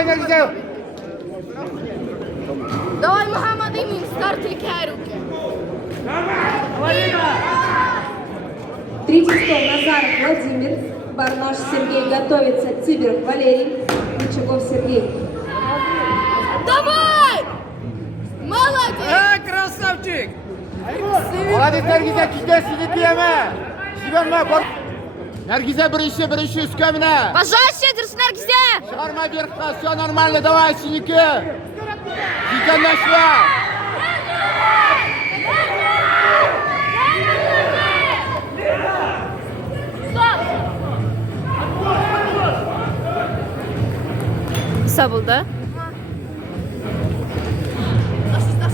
Давай, Наргизе! Давай, Мухаммад Эмин, стартовые руки. Третий стол. Назаров Владимир, Барнаш Сергей, готовится Цыберов Валерий, Рычагов Сергей. Давай! Молодец! Красавчик! Молодец, Наргизе, кичте сиди yeme. Жіберме, бар. Наргизе, бірінші, үскеміне. Пожалуйста, держи, Наргизе! Шығарма берікқа, все нормально, давай, синікі. Жикендашла. Kısa buldu.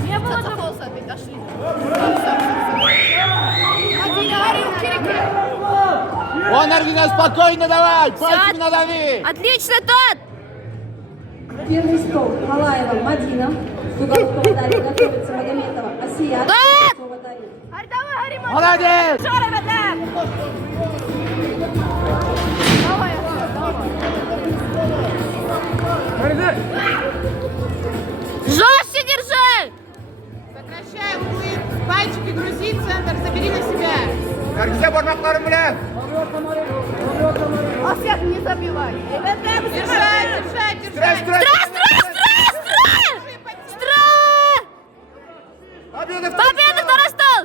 Не было заполза, дошли. О, Наргизе, спокойно давай, пальцами надави. Отлично, тот! Первый стол. Халаева Мадина, Дуголовкова Дарья, готовится Магометова Асия, Дуголовкова Дарья. Молодец. Жестче держи! Сокращай углы, пальчики грузи, центр, забери на себя. Наргизе, бармақларың білен. Освет, не забивай. Держать. Строй. Победа. Победа, второй стол!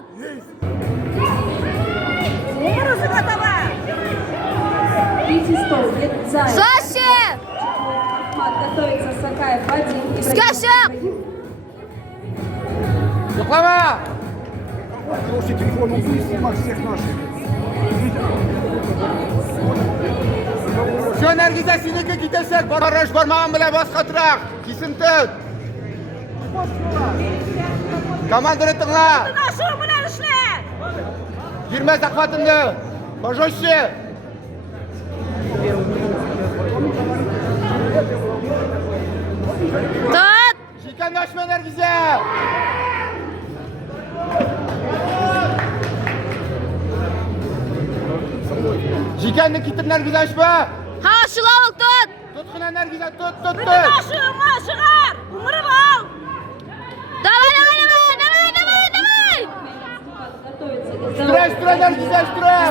Третий стол. Едзаев. Жестче! Ахмат, готовится Сакаев Вадим. Скажем! Yoklama. Хороший телефон, он будет снимать всех наших. Şu Nargize siniki gidesek, baraj barmağın bile bas katırak. Kesin tut. Komandırı tıkla. Girme zakvatını. Пожестче. Тот! Şikenleşme Nargize. Şikenlik getir Nargize açma. Ha, шылауық тот! Tut kına Nargize, tut. Шығар! Умырып ал! Давай! Готовится Газдалов. Строй Nargize, строй.